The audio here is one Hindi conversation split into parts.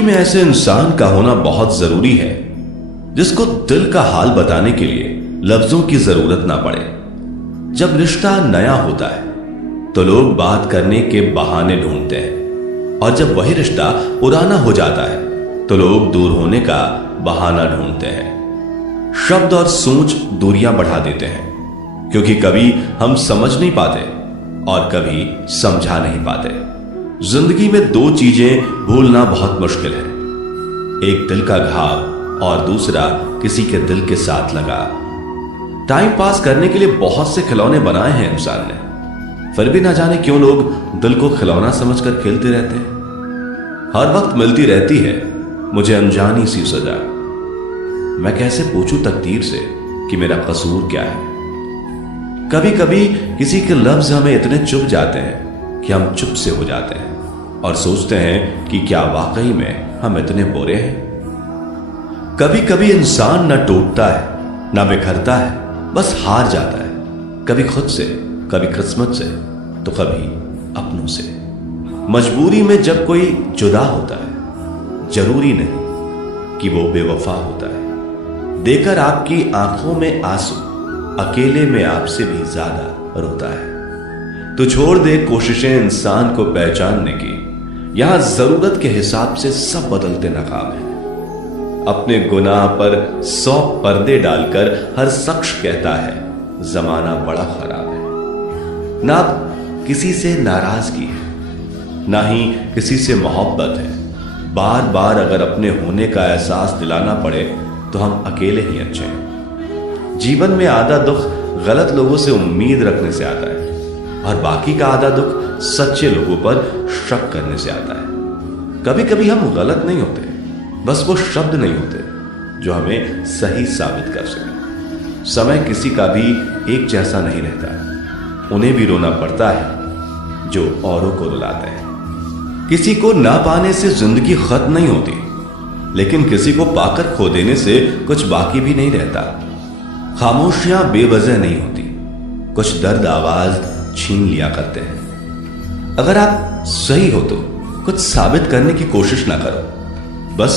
जिंदगी में ऐसे इंसान का होना बहुत जरूरी है जिसको दिल का हाल बताने के लिए लफ्जों की जरूरत ना पड़े। जब रिश्ता नया होता है तो लोग बात करने के बहाने ढूंढते हैं, और जब वही रिश्ता पुराना हो जाता है तो लोग दूर होने का बहाना ढूंढते हैं। शब्द और सोच दूरियां बढ़ा देते हैं, क्योंकि कभी हम समझ नहीं पाते और कभी समझा नहीं पाते। जिंदगी में दो चीजें भूलना बहुत मुश्किल है, एक दिल का घाव और दूसरा किसी के दिल के साथ लगा। टाइम पास करने के लिए बहुत से खिलौने बनाए हैं इंसान ने, फिर भी ना जाने क्यों लोग दिल को खिलौना समझकर खेलते रहते हैं। हर वक्त मिलती रहती है मुझे अनजानी सी सजा, मैं कैसे पूछूं तकदीर से कि मेरा कसूर क्या है। कभी कभी किसी के लफ्ज हमें इतने चुभ जाते हैं कि हम चुप से हो जाते हैं और सोचते हैं कि क्या वाकई में हम इतने बुरे हैं। कभी कभी इंसान न टूटता है न बिखरता है, बस हार जाता है, कभी खुद से, कभी किस्मत से, तो कभी अपनों से। मजबूरी में जब कोई जुदा होता है, जरूरी नहीं कि वो बेवफा होता है। देकर आपकी आंखों में आंसू अकेले में आपसे भी ज्यादा रोता है। तो छोड़ दे कोशिशें इंसान को पहचानने की, यहां जरूरत के हिसाब से सब बदलते नकाब हैं। अपने गुनाह पर 100 पर्दे डालकर हर शख्स कहता है जमाना बड़ा खराब है। ना किसी से नाराजगी है, ना ही किसी से मोहब्बत है। बार बार अगर अपने होने का एहसास दिलाना पड़े तो हम अकेले ही अच्छे हैं। जीवन में आधा दुख गलत लोगों से उम्मीद रखने से आता है, और बाकी का आधा दुख सच्चे लोगों पर शक करने से आता है। कभी कभी हम गलत नहीं होते, बस वो शब्द नहीं होते जो हमें सही साबित कर सके। समय किसी का भी एक जैसा नहीं रहता, उन्हें भी रोना पड़ता है जो औरों को रुलाते हैं। किसी को ना पाने से जिंदगी खत्म नहीं होती, लेकिन किसी को पाकर खो देने से कुछ बाकी भी नहीं रहता। खामोशियां बेवजह नहीं होती, कुछ दर्द आवाज छीन लिया करते हैं। अगर आप सही हो तो कुछ साबित करने की कोशिश ना करो, बस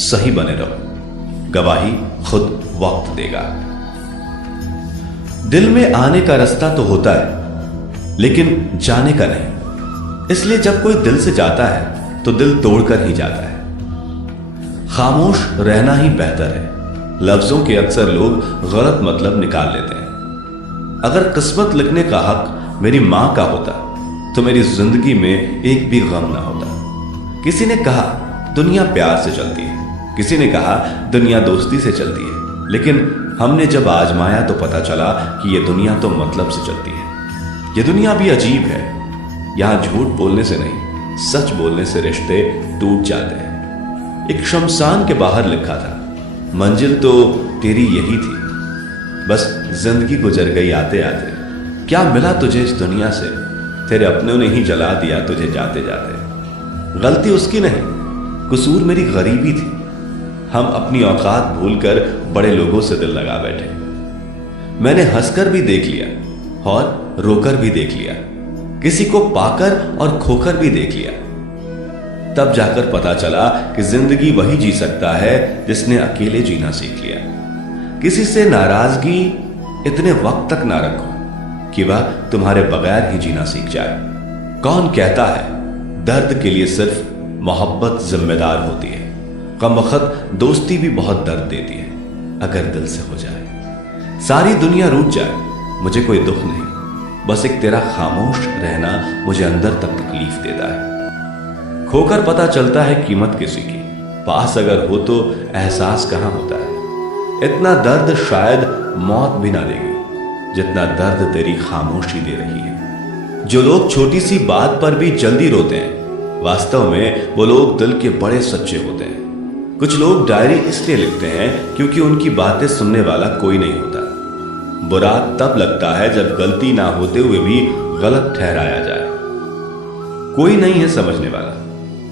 सही बने रहो, गवाही खुद वक्त देगा। दिल में आने का रास्ता तो होता है, लेकिन जाने का नहीं। इसलिए जब कोई दिल से जाता है तो दिल तोड़कर ही जाता है। खामोश रहना ही बेहतर है। लफ्जों के अक्सर लोग गलत मतलब निकाल लेते हैं। अगर किस्मत लिखने का हक मेरी मां का होता तो मेरी जिंदगी में एक भी गम ना होता। किसी ने कहा दुनिया प्यार से चलती है, किसी ने कहा दुनिया दोस्ती से चलती है, लेकिन हमने जब आजमाया तो पता चला कि यह दुनिया तो मतलब से चलती है। यह दुनिया भी अजीब है, यहां झूठ बोलने से नहीं, सच बोलने से रिश्ते टूट जाते हैं। एक शमशान के बाहर लिखा था, मंजिल तो तेरी यही थी, बस जिंदगी गुजर गई आते आते। क्या मिला तुझे इस दुनिया से, तेरे अपनों ने ही जला दिया तुझे जाते जाते। गलती उसकी नहीं, कसूर मेरी गरीबी थी। हम अपनी औकात भूलकर बड़े लोगों से दिल लगा बैठे। मैंने हंसकर भी देख लिया और रोकर भी देख लिया, किसी को पाकर और खोकर भी देख लिया। तब जाकर पता चला कि जिंदगी वही जी सकता है जिसने अकेले जीना सीख लिया। किसी से नाराजगी इतने वक्त तक ना रखो कि वह तुम्हारे बगैर ही जीना सीख जाए। कौन कहता है दर्द के लिए सिर्फ मोहब्बत जिम्मेदार होती है। कमबख्त दोस्ती भी बहुत दर्द देती है अगर दिल से हो जाए। सारी दुनिया रूठ जाए मुझे कोई दुख नहीं, बस एक तेरा खामोश रहना मुझे अंदर तक तकलीफ देता है। खोकर पता चलता है कीमत किसी की, पास अगर हो तो एहसास कहां होता है। इतना दर्द शायद मौत भी ना देगी जितना दर्द तेरी खामोशी दे रही है। जो लोग छोटी सी बात पर भी जल्दी रोते हैं, वास्तव में वो लोग दिल के बड़े सच्चे होते हैं। कुछ लोग डायरी इसलिए लिखते हैं क्योंकि उनकी बातें सुनने वाला कोई नहीं होता। बुरा तब लगता है जब गलती ना होते हुए भी गलत ठहराया जाए। कोई नहीं है समझने वाला,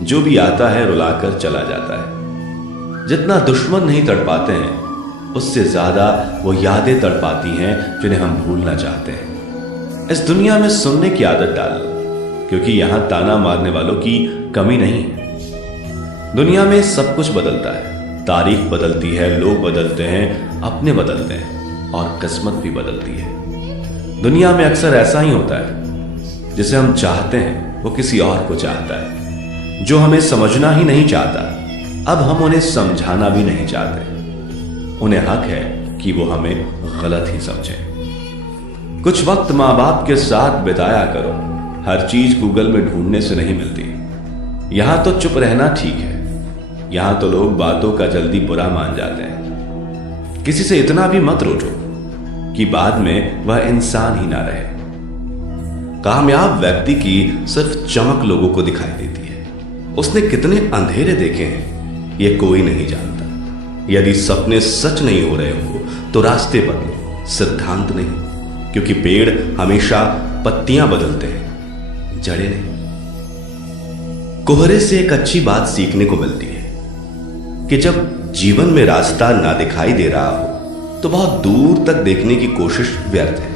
जो भी आता है रुलाकर चला जाता है। जितना दुश्मन नहीं तड़पाते हैं, उससे ज्यादा वो यादें तड़पाती हैं जिन्हें हम भूलना चाहते हैं। इस दुनिया में सुनने की आदत डाल लो, क्योंकि यहां ताना मारने वालों की कमी नहीं है। दुनिया में सब कुछ बदलता है, तारीख बदलती है, लोग बदलते हैं, अपने बदलते हैं और किस्मत भी बदलती है। दुनिया में अक्सर ऐसा ही होता है, जिसे हम चाहते हैं वो किसी और को चाहता है। जो हमें समझना ही नहीं चाहता, अब हम उन्हें समझाना भी नहीं चाहते। उन्हें हक है कि वो हमें गलत ही समझें। कुछ वक्त माँ बाप के साथ बिताया करो। हर चीज गूगल में ढूंढने से नहीं मिलती। यहां तो चुप रहना ठीक है। यहां तो लोग बातों का जल्दी बुरा मान जाते हैं। किसी से इतना भी मत रोजो कि बाद में वह इंसान ही ना रहे। कामयाब व्यक्ति की सिर्फ चमक लोगों को दिखाई देती है। उसने कितने अंधेरे देखे हैं ये कोई नहीं जानता। यदि सपने सच नहीं हो रहे हो तो रास्ते बदलो, सिद्धांत नहीं। क्योंकि पेड़ हमेशा पत्तियां बदलते हैं, जड़ें नहीं। कोहरे से एक अच्छी बात सीखने को मिलती है कि जब जीवन में रास्ता ना दिखाई दे रहा हो तो बहुत दूर तक देखने की कोशिश व्यर्थ है।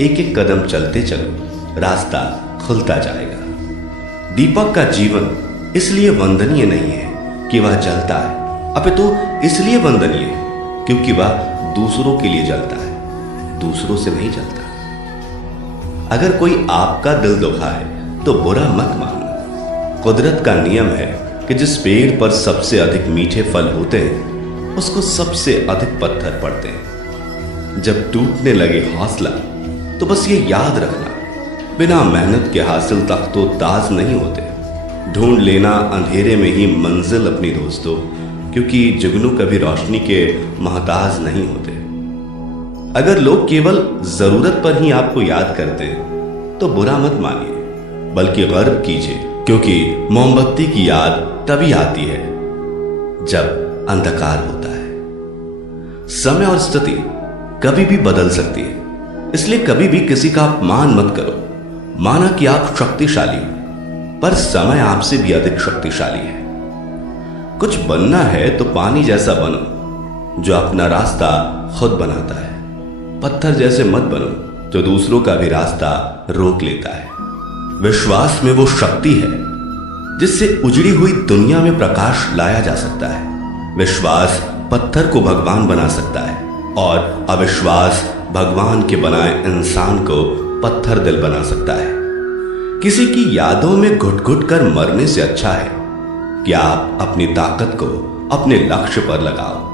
एक एक कदम चलते चलो, रास्ता खुलता जाएगा। दीपक का जीवन इसलिए वंदनीय नहीं है कि वह जलता है, अपितु इसलिए वंदनीय है क्योंकि वह दूसरों के लिए जलता है, दूसरों से नहीं जलता। अगर कोई आपका दिल दुखाए तो बुरा मत मानो। कुदरत का नियम है कि जिस पेड़ पर सबसे अधिक मीठे फल होते हैं उसको सबसे अधिक पत्थर पड़ते हैं। जब टूटने लगे हौसला तो बस ये याद रखना, बिना मेहनत के हासिल तख्तो ताज नहीं होते। ढूंढ लेना अंधेरे में ही मंजिल अपनी दोस्तों, क्योंकि जुगनू कभी रोशनी के मोहताज नहीं होते। अगर लोग केवल जरूरत पर ही आपको याद करते हैं तो बुरा मत मानिए, बल्कि गर्व कीजिए, क्योंकि मोमबत्ती की याद तभी आती है जब अंधकार होता है। समय और स्थिति कभी भी बदल सकती है, इसलिए कभी भी किसी का अपमान मत करो। माना कि आप शक्तिशाली हो, पर समय आपसे भी अधिक शक्तिशाली है। कुछ बनना है तो पानी जैसा बनो जो अपना रास्ता खुद बनाता है। पत्थर जैसे मत बनो जो दूसरों का भी रास्ता रोक लेता है। विश्वास में वो शक्ति है जिससे उजड़ी हुई दुनिया में प्रकाश लाया जा सकता है। विश्वास पत्थर को भगवान बना सकता है और अविश्वास भगवान के बनाए इंसान को पत्थर दिल बना सकता है। किसी की यादों में घुट घुट कर मरने से अच्छा है कि आप अपनी ताकत को अपने लक्ष्य पर लगाओ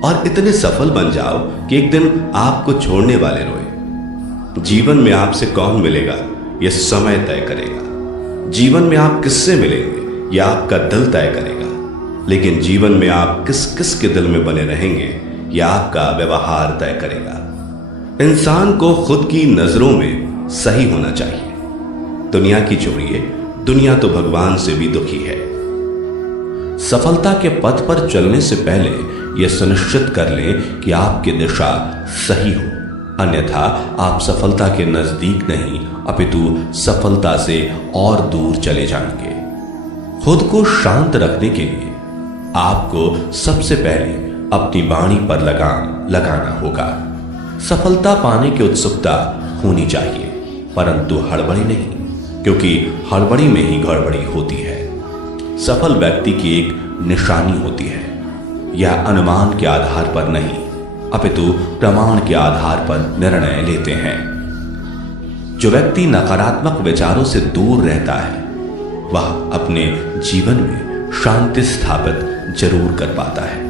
और इतने सफल बन जाओ कि एक दिन आपको छोड़ने वाले रोए। जीवन में आपसे कौन मिलेगा यह समय तय करेगा। जीवन में आप किससे मिलेंगे यह आपका दिल तय करेगा। लेकिन जीवन में आप किस किस के दिल में बने रहेंगे यह आपका व्यवहार तय करेगा। इंसान को खुद की नजरों में सही होना चाहिए। दुनिया की छोड़िए, दुनिया तो भगवान से भी दुखी है। सफलता के पथ पर चलने से पहले यह सुनिश्चित कर लें कि आपकी दिशा सही हो, अन्यथा आप सफलता के नजदीक नहीं अपितु सफलता से और दूर चले जाएंगे। खुद को शांत रखने के लिए आपको सबसे पहले अपनी वाणी पर लगाना होगा। सफलता पाने की उत्सुकता होनी चाहिए, परंतु हड़बड़ी नहीं, क्योंकि हड़बड़ी में ही गड़बड़ी होती है। सफल व्यक्ति की एक निशानी होती है। यह अनुमान के आधार पर नहीं अपितु प्रमाण के आधार पर निर्णय लेते हैं। जो व्यक्ति नकारात्मक विचारों से दूर रहता है वह अपने जीवन में शांति स्थापित जरूर कर पाता है।